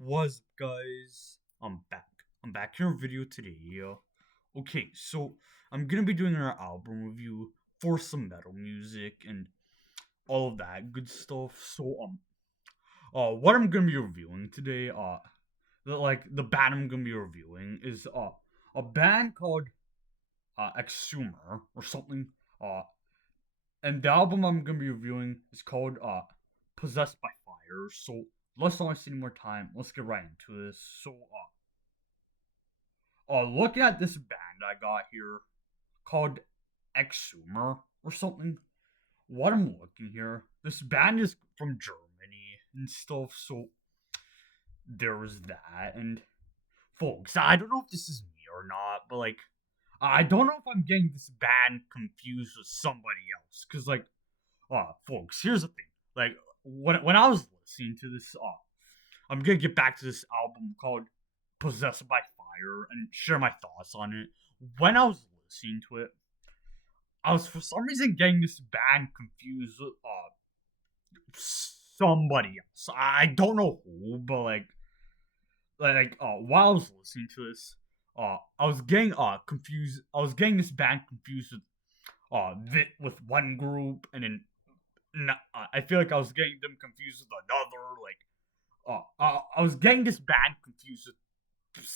What's up, guys? I'm back. I'm back here in video today. Okay, so I'm gonna be doing our album review for some metal music and all of that good stuff. What I'm gonna be reviewing today, the band I'm gonna be reviewing is a band called Exumer or something. Uh, and the album I'm gonna be reviewing is called Possessed by Fire. So let's not waste any more time. Let's get right into this. Looking at this band I got here called Exumer or something. What I'm looking here, this band is from Germany and stuff. So there was that. And folks, I don't know if this is me or not, but I don't know if I'm getting this band confused with somebody else. Cause folks, here's the thing. Like when I was listening to this, I'm gonna get back to this album called Possessed by Fire and share my thoughts on it. When I was listening to it, I was for some reason getting this band confused with somebody else. I don't know who, but while I was listening to this, I was getting confused. I was getting this band confused with with one group, and then I feel like I was getting them confused with another. I was getting this band confused with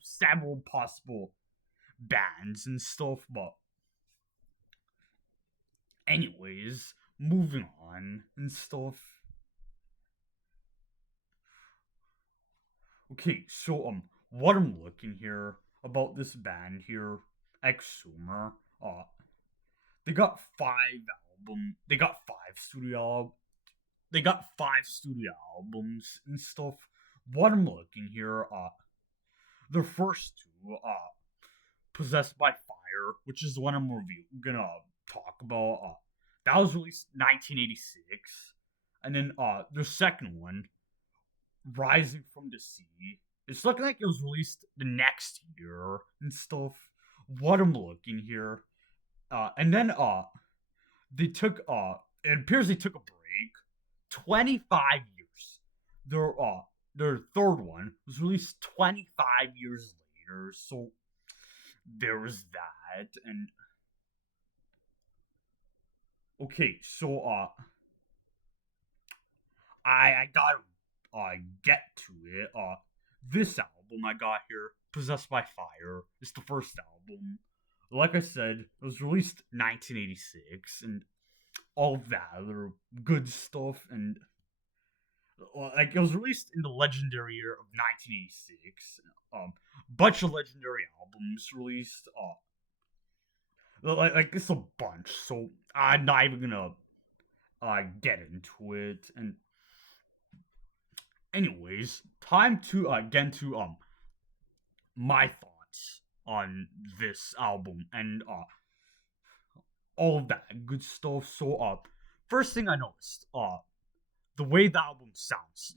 several possible bands and stuff. But anyways, moving on and stuff. Okay, so what I'm looking here about this band here, Exumer, they got they got they got five studio albums and stuff. What I'm looking here, the first two, Possessed by Fire, which is the one gonna talk about. That was released 1986, and then the second one, Rising from the Sea. It's looking like it was released the next year and stuff. What I'm looking here, and then they took it appears they took a break. 25 years. Their third one was released 25 years later. So there was that. And okay, so I gotta get to it. This album I got here, Possessed by Fire, is the first album. Like I said, it was released 1986, and all of that other good stuff. And it was released in the legendary year of 1986. Bunch of legendary albums released. It's a bunch, so I'm not even gonna get into it. And anyways, time to get into my thoughts on this album and all of that good stuff. So first thing I noticed, the way the album sounds,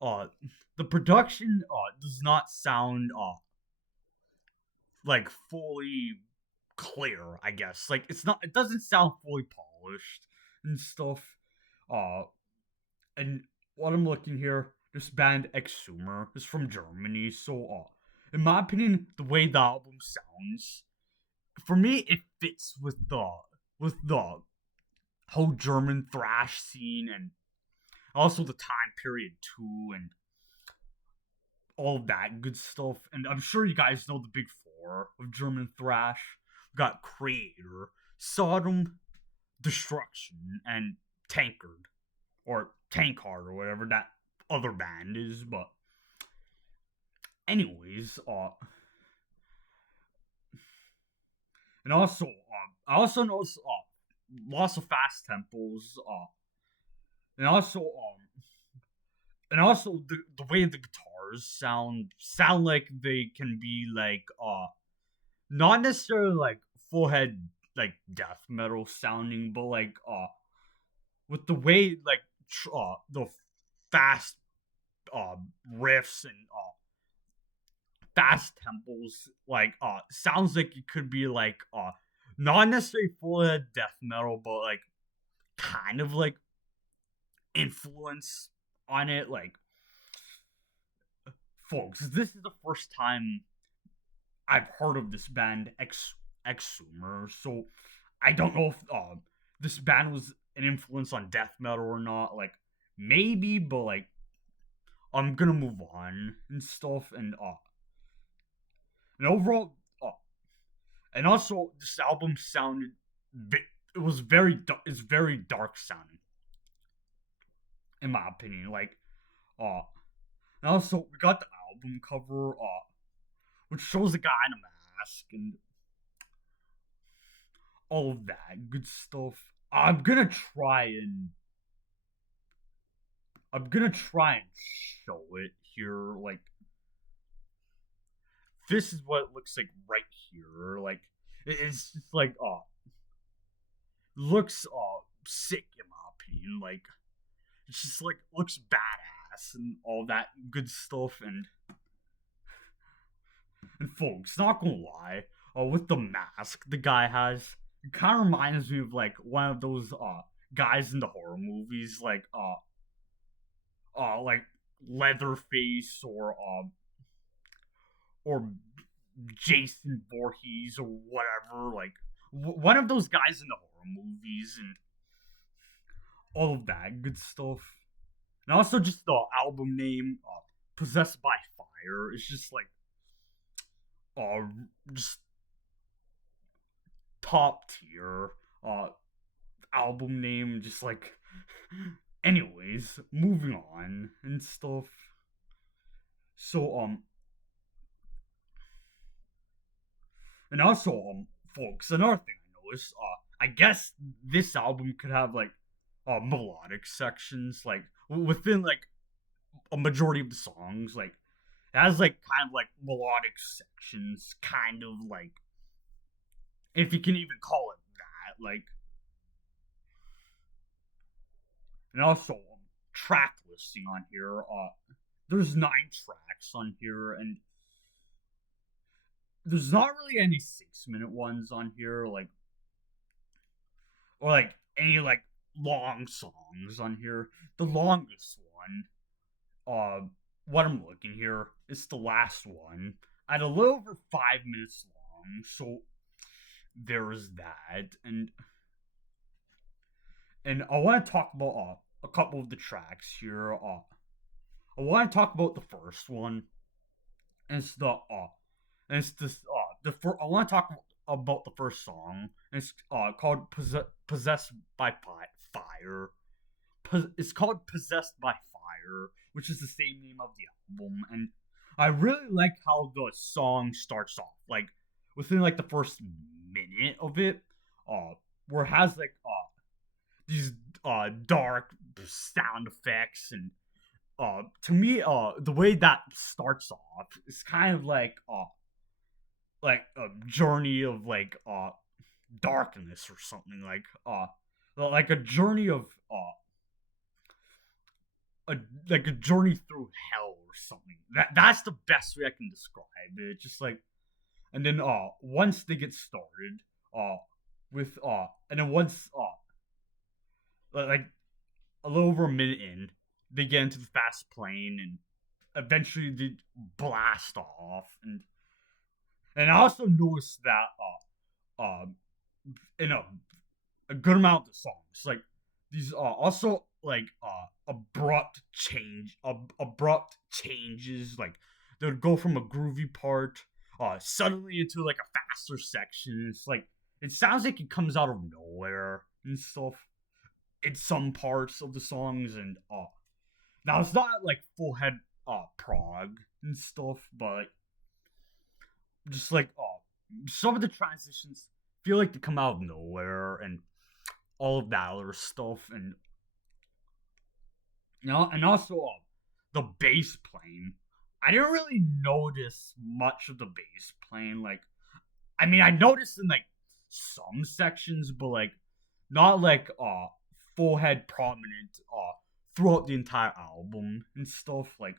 uh the production does not sound fully clear, I guess. It doesn't sound fully polished and stuff. Uh and what I'm looking here, this band Exumer is from Germany, so in my opinion, the way the album sounds, for me, it fits with the whole German thrash scene and also the time period too, and all of that good stuff. And I'm sure you guys know the big four of German thrash. We got Creator, Sodom, Destruction, and Tankard or Tankard or whatever that other band is. But anyways, and also I also noticed lots of fast tempos, and also the way the guitars sound like they can be not necessarily like full head like death metal sounding, but with the way the fast riffs and fast tempos sounds like it could be not necessarily full head death metal, but kind of like influence on it. Like, folks, this is the first time I've heard of this band Exumer, so I don't know if this band was an influence on death metal or not. Like, maybe, but like, I'm gonna move on and stuff, and overall, and also this album sounded, it was it's very dark sounding, in my opinion. Like, uh, and also we got the album cover, which shows a guy in a mask and all of that good stuff. I'm gonna try and I'm gonna try and show it here. Like, this is what it looks like right here. Like, it's just like looks sick in my opinion. Like, it's just like looks badass and all that good stuff. And folks, not gonna lie, with the mask the guy has, it kind of reminds me of like one of those guys in the horror movies, like Leatherface or Jason Voorhees or whatever, like one of those guys in the horror movies and all of that good stuff. And also just the album name, "Possessed by Fire," is just like uh just top tier album name. Just like, anyways, moving on and stuff. So and also folks, another thing I noticed, I guess this album could have like melodic sections, like within like a majority of the songs. Like, it has like kind of like melodic sections, kind of like, if you can even call it that. Like, and also track listing on here. There's 9 tracks on here, and there's not really any 6-minute ones on here, like, or like any like long songs on here. The longest one, what I'm looking here, is the last one at a little over 5 minutes long. So there's that, and I want to talk about a couple of the tracks here. I want to talk about the first one, and it's this I want to talk about the first song. And it's called "Possessed by Fire." It's called "Possessed by Fire," which is the same name of the album, and I really like how the song starts off. Like, within like the first minute of it, uh, where it has like these dark sound effects, and to me, the way that starts off is kind of like a journey of like darkness or something, like a journey of a like a journey through hell or something. That's the best way I can describe it. Just like, and then once they get started with and then once like a little over a minute in, they get into the fast plane, and eventually they blast off. And I also noticed that in a good amount of songs, like these also like abrupt changes. Like, they would go from a groovy part suddenly into like a faster section. It's like, it sounds like it comes out of nowhere and stuff in some parts of the songs. And now it's not like full head prog and stuff, but just like some of the transitions feel like they come out of nowhere, and all of that other stuff. And and also the bass playing. I didn't really notice much of the bass playing. Like, I mean, I noticed in like some sections, but like not like full head prominent throughout the entire album and stuff. Like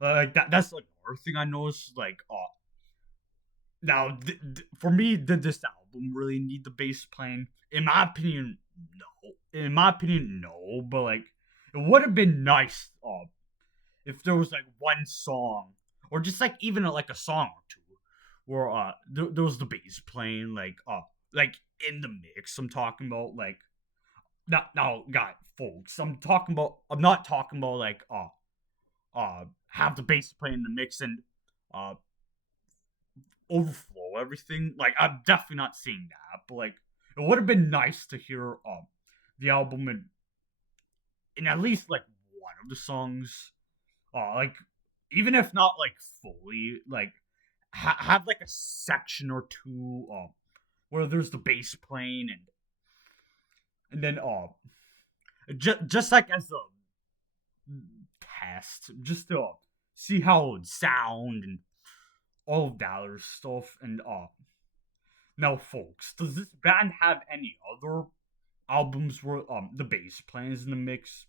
that's like another thing I noticed. Like, now for me, did this album really need the bass playing? In my opinion, in my opinion, no. But like, it would have been nice if there was like one song, or just like even like a song or two, where there was the bass playing like in the mix. I'm talking about like not now, guy folks. I'm not talking about like have the bass playing in the mix and uh overflow everything. Like I'm definitely not seeing that, but like it would have been nice to hear the album in at least like one of the songs. Like even if not like fully, like have like a section or two where there's the bass playing and then just like as a test, just to see how it would sound and all of that other stuff. And now, folks, does this band have any other albums where the bass playing is in the mix?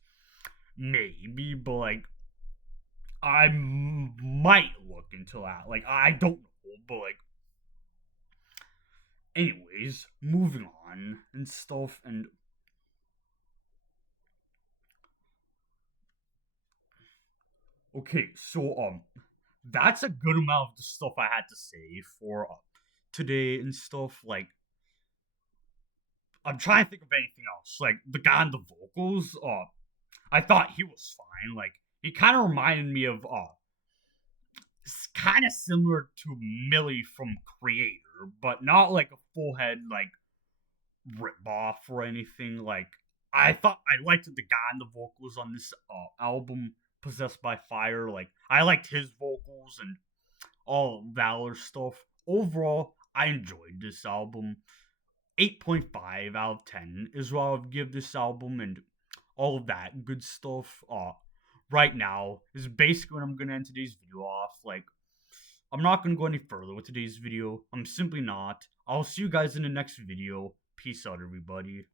Maybe, but like might look into that. Like I don't know, but like anyways, moving on and stuff. And okay, so that's a good amount of the stuff I had to say for today and stuff. Like I'm trying to think of anything else. Like the guy on the vocals, I thought he was fine. Like he kind of reminded me of kind of similar to Millie from Creator, but not like a full head like rip off or anything. Like I thought I liked the guy on the vocals on this album, Possessed by Fire. Like I liked his vocals and all Valor stuff. Overall, I enjoyed this album. 8.5 out of 10 is what I would give this album, and all of that good stuff. Right now is basically what I'm gonna end today's video off. Like, I'm not gonna go any further with today's video. I'm simply not. I'll see you guys in the next video. Peace out, everybody.